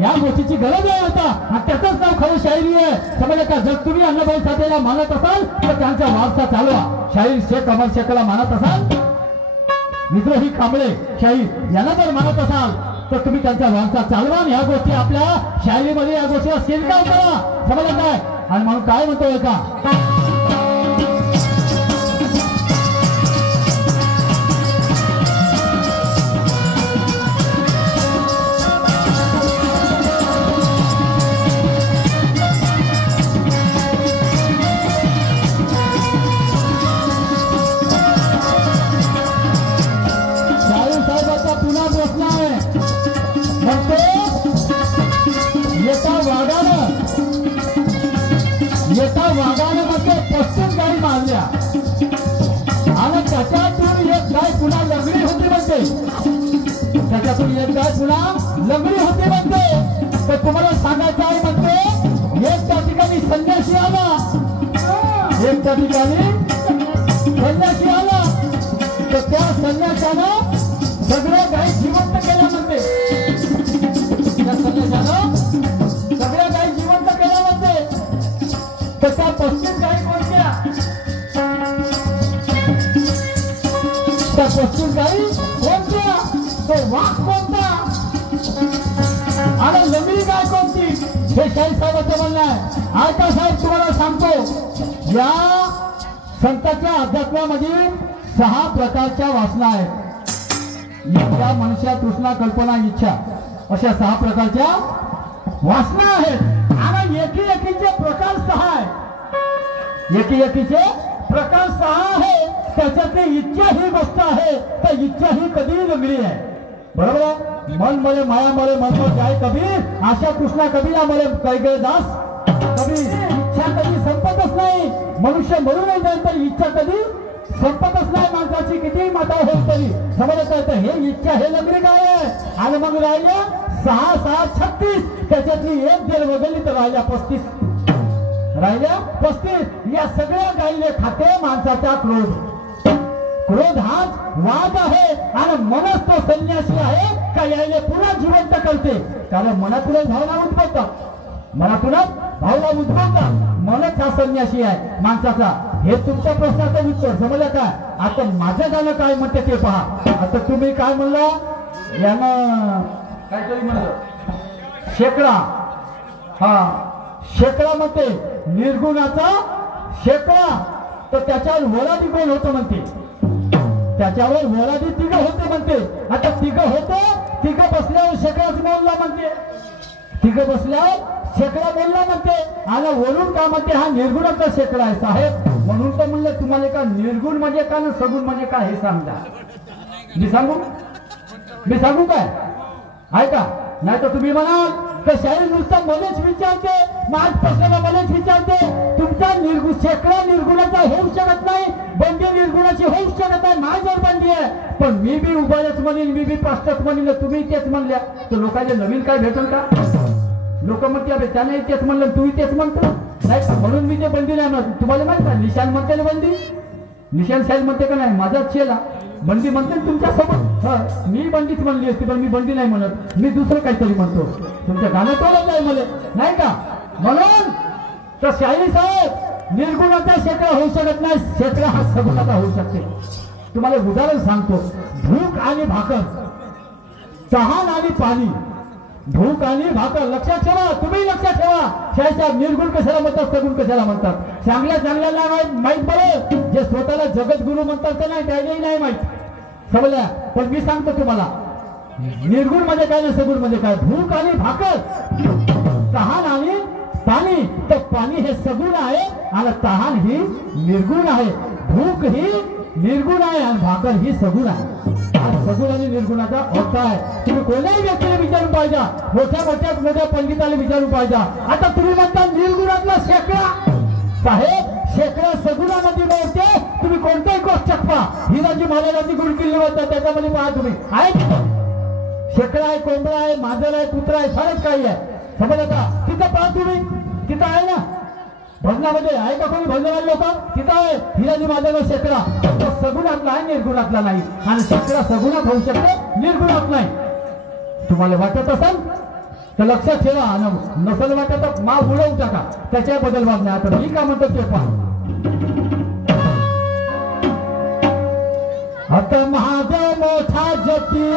या गोष्टीची गरज आहे आता आणि त्याचंच नाव खरं शायरी आहे. समजलं का? जर तुम्ही अण्णाभाऊ साठेला मानत असाल तर त्यांचा वारसा चालवा. शाहीर शेख अमर शेखला मानत असाल, विद्रोही कांबळे शाहीर यांना जर मानत असाल तर तुम्ही त्यांचा वारसा चालवा आणि ह्या गोष्टी आपल्या शायरीमध्ये या गोष्टीला शिरकाव करा. समजलं काय? आणि म्हणून काय म्हणतोय का? एका वाघानं मध्ये 35 गायी मारल्या आणि त्याच्यातून एक गाय पुन्हा लंगडी होती म्हणते. त्याच्यातून एक गाय पुन्हा लंगडी होती म्हणते. तर तुम्हाला सांगायचं आहे म्हणते, एक त्या ठिकाणी संन्यासी आला, एक त्या ठिकाणी संन्यासी आला. तर त्या संन्यासानं सगळ्या गायी जिवंत केल्या म्हणते. त्या संन्यासानं सगळ्या गायी जिवंत केल्या म्हणते. तर त्या 35 गायी कोणत्या? त्या 35 गायी कोणत्या? तो वाघ कोणता आणि लंगडी गाय कोणती? हे शाहीर साहेबांचं म्हणणं आहे. ऐका साहेब, तुम्हाला सांगतो, या संतांच्या अध्यात्मामध्ये 6 प्रकारच्या वासना आहेत. इच्छा, मनशा, तृष्णा, कल्पना, इच्छा अशा 6 प्रकारच्या वासना आहेत आणि एकीचे प्रकार 6 आहेत. एकीचे प्रकार 6 आहे. त्याच्यातली इच्छा ही गोष्ट आहे. तर इच्छा ही कधी लंगडी आहे. बरोबर आहे? मन मले माया मले मन मग जाय कबीर, आशा कृष्णा कबीरा मले कैगळ दास कबीर. इच्छा कधी संपतच नाही. मनुष्य मरू नाही जाईल तर इच्छा कधी संपतच नाही. माणसाची कितीही माता होईल तरी. समजत आहे? हे इच्छा हे लंगडी काय आहे. आणि मग राहिल्या 6 6 36. त्याच्यातली एक जर वगळली तर राहिल्या 35. राहिल्या 35. या सगळ्या गायीने खाते माणसाचा क्रोध. क्रोध हाच वाद आहे आणि मनच तो संन्यासी आहे का यायले पुन्हा जिवंत करते. कारण मनातूनच भावना उद्भवतात. मनातूनच भावना उद्भवतात. मनच हा संन्यासी आहे माणसाचा. हे तुमच्या प्रश्नाचं उत्तर. समजलं का? आता माझं गाणं काय म्हणते ते पहा. आता तुम्ही काय म्हणला? यानं काहीतरी म्हणलं शेकडा. हा, शेकडा म्हणते निर्गुणाचा शेकडा. तर त्याच्यावर वरादी कोण होतं म्हणते? त्याच्यावर वरादी 3 होते म्हणते. आता 3 होते, 3 बसल्यावर शेकडाच बोलला म्हणते. 3 बसल्यावर शेकडा बोलला म्हणते. आणि वरून का म्हणते? हा निर्गुणाचा शेकडा आहे साहेब. म्हणून तर म्हणलं तुम्हाला का निर्गुण म्हणजे का ना सगुण म्हणजे काय हे सांगा. मी सांगू काय? ऐका, नाही तर तुम्ही म्हणाल तर शाहीर नुसतं मलाच विचारते, माझ प्रश्नाला मलाच विचारते. तुमचा शेकडा निर्गुणाचा होऊ शकत नाही, बंदी निर्गुणाची होऊ शकत नाही. माझ्यावर बंदी आहे. पण मी बी उभारच म्हणेन, मी बी पाष्टच म्हणेन, तुम्ही तेच म्हणल्या तर लोकांना नवीन काय भेटल का? लोक म्हणते त्याने तेच म्हणलं तुम्ही तेच म्हणतो नाही. म्हणून मी ते बंदी नाही म्हणत. तुम्हाला माहित आहे निशान म्हणते ना बंदी. निशान साहेब म्हणते का नाही माझाच शेला बंदी म्हणते तुमच्या सोबत. मी बंदीच म्हणली असती पण मी बंदी नाही म्हणत. मी दुसरं काहीतरी म्हणतो. तुमच्या गाणं तोडत नाही मला, नाही का? म्हणून तर शाहीर साहेब निर्गुणाचा शेकडा होऊ शकत नाही. शेकडा हा सगुणाचा होऊ शकते. तुम्हाला उदाहरण सांगतो. भूक आणि भाकर, तहान आणि पाणी. भूक आणि भाकर लक्षात ठेवा. तुम्ही लक्षात ठेवा. शाहीर साहेब निर्गुण कशाला म्हणतात, सगुण कशाला म्हणतात? चांगल्याला माहित बरं. जे स्वतःला जगद्गुरु म्हणतात ते नाही, त्यालाही नाही माहित. समजल्या? पण मी सांगतो तुम्हाला निर्गुण म्हणजे काय ना सगुण म्हणजे काय. भूक आणि भाकर, तहान आणि पाणी. तर पाणी हे सगुण आहे आणि तहान ही निर्गुण आहे. भूक ही निर्गुण आहे आणि भाकर ही सगुण आहे. सगुण आणि निर्गुणाचा अर्थ आहे. तुम्ही कोणाही व्यक्तीला विचारून पाहिजे, मोठ्या पंडिताला विचारून पाहिजे. आता तुम्ही म्हणता निर्गुणातला शेकडा. साहेब शेकडा सगुणामध्ये मोडते. तुम्ही कोणत्याही गोष्ट पहा. हिराजी महाराजांची गुण किल्ली होता त्याच्यामध्ये पहा तुम्ही. आहे शेकडा आहे, कोंबडा आहे, मांजर आहे, कुत्रा आहे, फारच काही आहे. समजलं का? तिथं पहा तुम्ही. तिथं आहे ना भजनामध्ये आहे का कोणी भजनवाले लोक? तिथं आहे हिराजी महाराजांचा शेकडा. तो सगुणातला आहे, निर्गुणातला नाही. आणि शेकडा सगुणात होऊ शकतो, निर्गुणात नाही. तुम्हाला वाटत असेल तर लक्षात ठेवा. नसल वाटत तर माव उडवू टाका, त्याच्या बदल मागण्या. आता मी का म्हणतो ते पहा. आता महादेव मोठा जती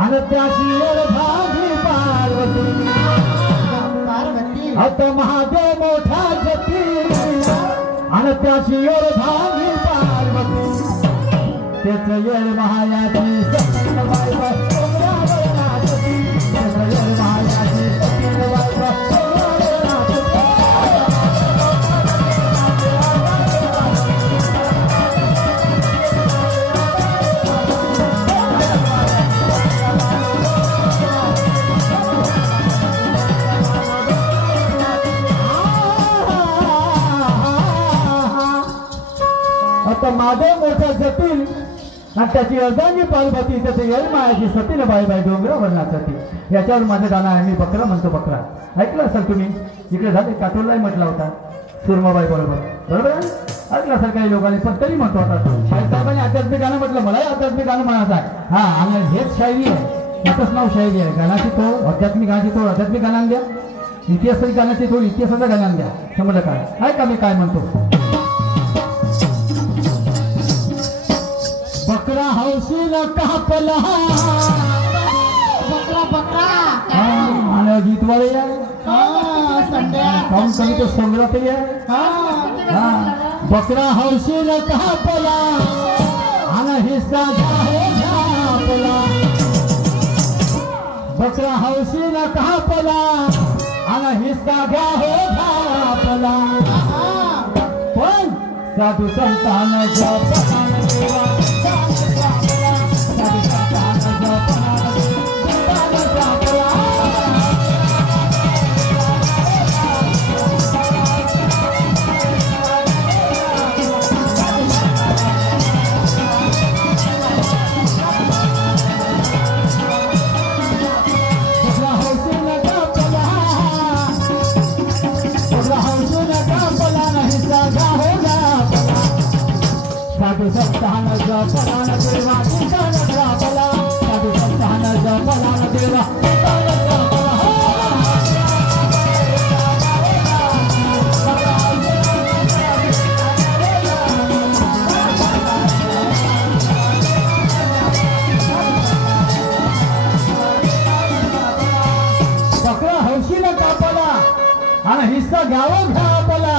आणि त्याची अर्धांगी पार्वती. आता महादेव मोठा जती आणि त्याची अर्धांगी पार्वती. त्याच येळ महायाची सतीन बाई बाई डोंगरावर नाचती. त्याच येळ महायाची सतीन बाई बाई डोंगरावर नाचती. आता महादेव मोठा जतील आणि त्याची अर्धांगी पार्वती. त्याचे येळ मायाची सतीन बाई बाई डोंगरावर नाचती. याच्यावर माझं गाणं आहे. मी बकरा म्हणतो बकरा. ऐकलं असेल तुम्ही. इकडे झाले कातोरलाही म्हटला होता सुरमाबाई बरोबर. बरोबर आहे. ऐकलं असेल काही लोकांनी, पण तरी म्हणतो आता शाहीर साहेबांनी आध्यात्मिक गाणं म्हटलं. मलाही आध्यात्मिक गाणं म्हणायचं आहे. हा, आणि हेच शायरी आहे. याचंच नाव शायरी आहे. गाण्याची तोड आध्यात्मिक गाण्याची तोड आध्यात्मिक गाण्यान द्या. इतिहासाची गाण्याची तोड इतिहासाच्या गाण्यान द्या. समजलं काय आहे का मी काय म्हणतो. बकरा हौशीला कापला बकरा बकरा आणि गीतवाळे आहे. काम कमी तो संग्रह तरी आहे. बकरा हौशीला कापला आणि हिस्सा झापला. बकरा हौशीला कापला आणि हिस्सा घ्या हो झापला. पण साधू संतान जपला देवा. साधू संतान जपला देवा ठिकाण जपला. साधू संतान जपला देवा ठिकाण जपला. बकरा हौशीला कापला आणि हिस्सा घ्यावं घ्यापला.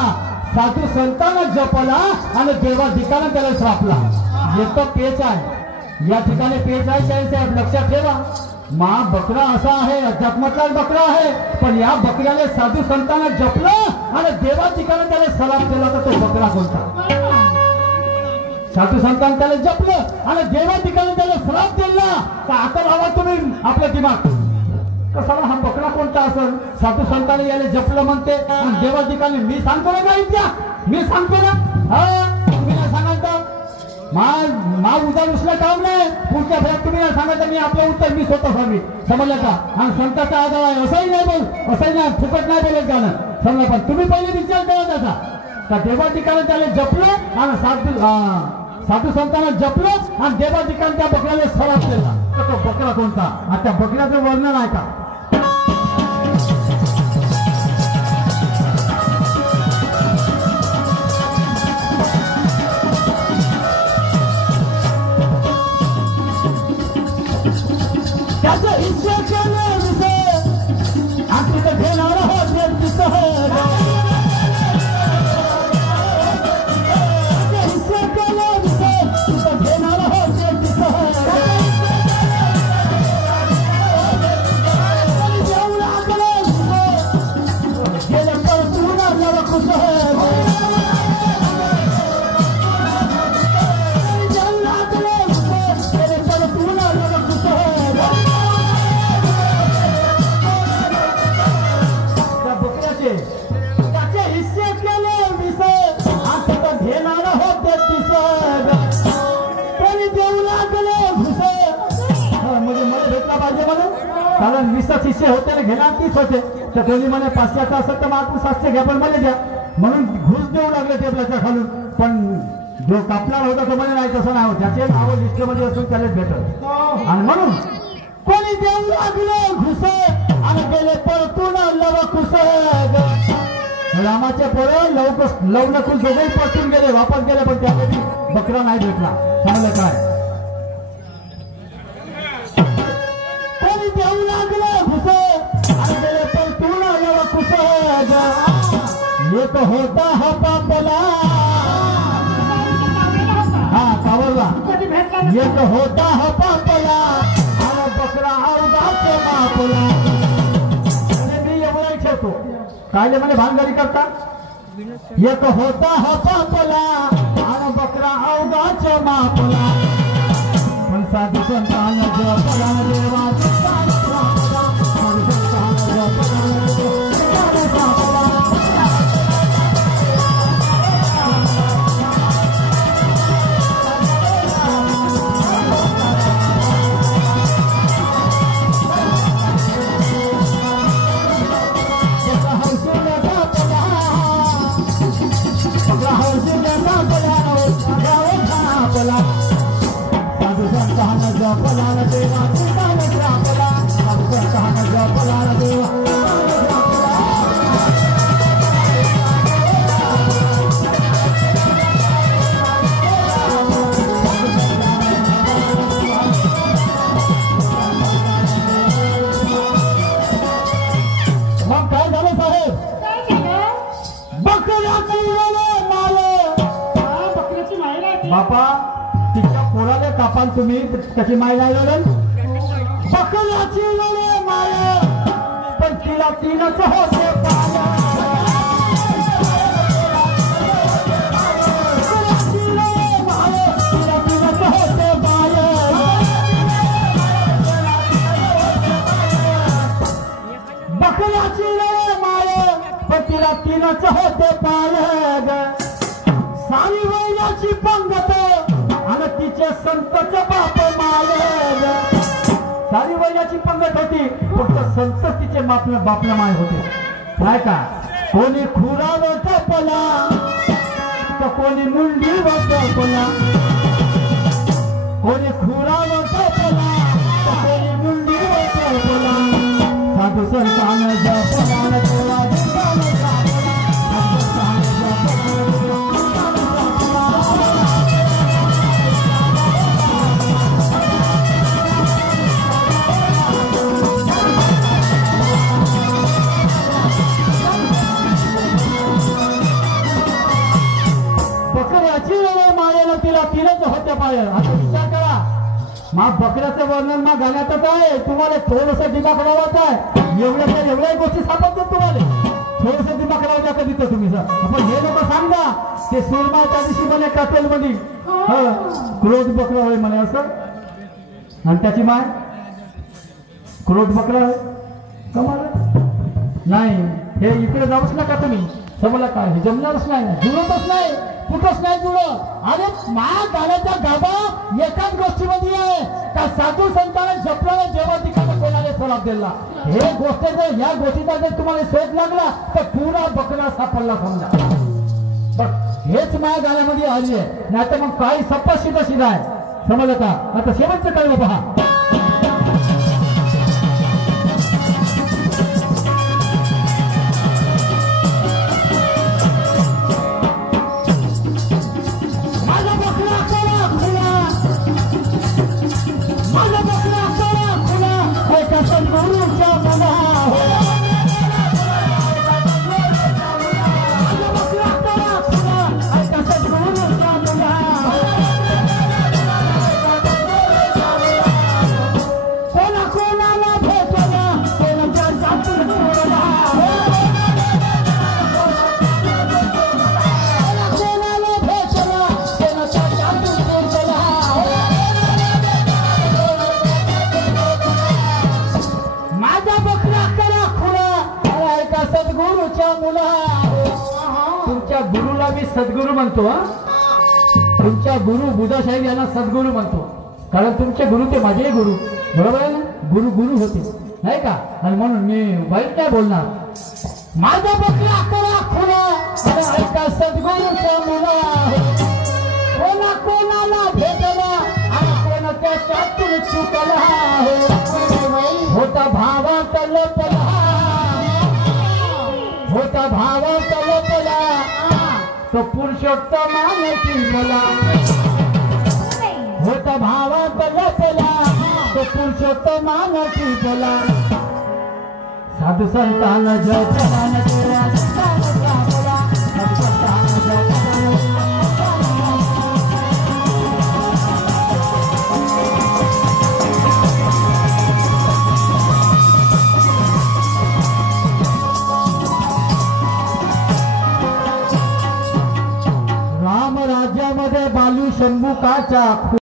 साधू संतानं जपला आणि देवा ठिकाणा त्याला श्रापला. येतो पेच आहे. या ठिकाणी पेच आहे साहेब, लक्षात ठेवा. मा बकरा असा आहे, अध्यात्मातलाच बकरा आहे. पण या बकऱ्याला साधू संतानं जपलं आणि देवा ठिकाणा त्याला श्राप दिला. तर तो बकरा कोणता. साधू संतान त्याला जपलं आणि देवा ठिकाणी त्याला श्राप दिला. तर आता लावा तुम्ही आपलं दिमाग. कसाला हा बकरा कोणता असेल. साधू संतांनी याला जपलं म्हणते आणि देवा ठिकाणी मी सांगतो ना काही त्या. मी सांगतो ना. हा, तुम्ही नाही सांगाल मा उदार उचला काम नाही. पुढच्या फेऱ्यात तुम्ही नाही सांगायचं. मी आपलं उत्तर मी स्वतः सांगेन. समजलं का. आणि संतांचा आधार आहे असंही नाही बोल, असंही नाही फुकट नाही बोलत गाणं. समजा पण तुम्ही पहिले विचार करा त्याचा. का देवा ठिकाणी त्याला जपलं आणि साधू संतांना जपलं आणि देवा ठिकाणी त्या बकऱ्याला सराप दिला. तो बकरा कोणता. आता बकऱ्याचं वर्णन आहे का. त्याचं हिस्से केलं विषय आणि तिथं घेणार होते हिस्से केलं विषय तिथं घेणार होते गेलं पर तुला खुश कारण 20 शिष्य होते ना घेणार 30 होते. तर कोणी म्हणे 500चा असेल तर मग 700 घ्या पण मला द्या म्हणून घुस देऊ लागले टेबलाच्या खालून. पण जो कापणार होता तो म्हणे नाही तसं नाही. ज्याचे नाव लिस्टमध्ये असून त्यालाच भेटत. आणि म्हणून कोणी देऊ लागले घुस रामाचे पोरं लवनकून दोघेही पटून गेले, वापस गेले, पण त्यामध्ये बकरा नाही भेटला. चांगलं काय कोणी देऊ लागलं घुस आणि गेले पण तुला एवढं कुस एक होता हा पापला. हा कावरला एक होता हा पापला आणि बकरा अवघाचे मापला. मी एवढा ठेवतो काय म्हणे भानगडी करता. एक होता हा पापला आणि बकरा अवघाच्या मापला. पण साधू संतान जपला देवाचा बापा तिच्या पोराला कापाल तुम्ही त्याची माय नाही लढन. बकऱ्याची लढे माय पण तिला तीनच होते पाय. बकऱ्याची लढे माय पण तिला तीनच होते पाय. सारी वैराची पंगत आणि तिचे संतच बाप माय. सारी वैराची पंगत होती फक्त संत तिचे बापल्या माय होते. काय का कोणी खुरावर टपला तर कोणी मुंडीवर टपला. कोणी खुरावर टपला तर कोणी मुंडीवर टपला. साधू संतान जपला देवा आता विचार करा. मग बकऱ्याचं वर्णन मग गाण्यातच आहे. तुम्हाला थोडस दिमाग लावायचं आहे. एवढ्या गोष्टी सापडतात तुम्हाला. थोडस दिमाग लावता कधी तर तुम्ही सर आपण हे लोक सांगा ते सुरमा त्या दिवशी म्हणे काटेल मध्ये क्रोध बकरा होय म्हणे असं. आणि त्याची माय क्रोध बकरा होय कमाल नाही. हे इकडे जाऊच नका तुम्ही. समजला का हे जमणारच नाही, जुळतच नाही, कुठंच नाही जुळत. अरे माझ्या गाण्याचा गाभा एकाच गोष्टीमध्ये आहे का साधू संतांना जपल्याला जेव्हा तिकडे कोणाला सराप दिला. हे गोष्ट जर या गोष्टीचा जर तुम्हाला शोध लागला तर पुरा बकरा सापडला समजा. पण हेच माझ्या गाण्यामध्ये आली आहे. नाही तर मग काही सप्पा शिदा आहे. समजलं का. आता शेवटचं काय पहा. तुमच्या गुरुला मी सद्गुरू म्हणतो. तुमच्या गुरु बुधासाहेब यांना सद्गुरू म्हणतो. कारण तुमचे गुरु ते माझे गुरु बरोबर आहे ना. गुरु गुरु होते नाही का. आणि म्हणून मी वाईट नाही बोलणार. माझा बकरा करा खुला ऐका सद्गुरूचा मुला. कोणा कोणाला भेटला आणि कोणाच्या चातुर चुकला. होता भावात लपला. होता भावात लपला. तो पुरुषोत्तमाची बोला होत भावात लपला तो पुरुषोत्तमाची बोला साधू संतान जय प्रधान देवा बोला साधू संतान जय राम राज्यामध्ये बालू शंभुकाच्या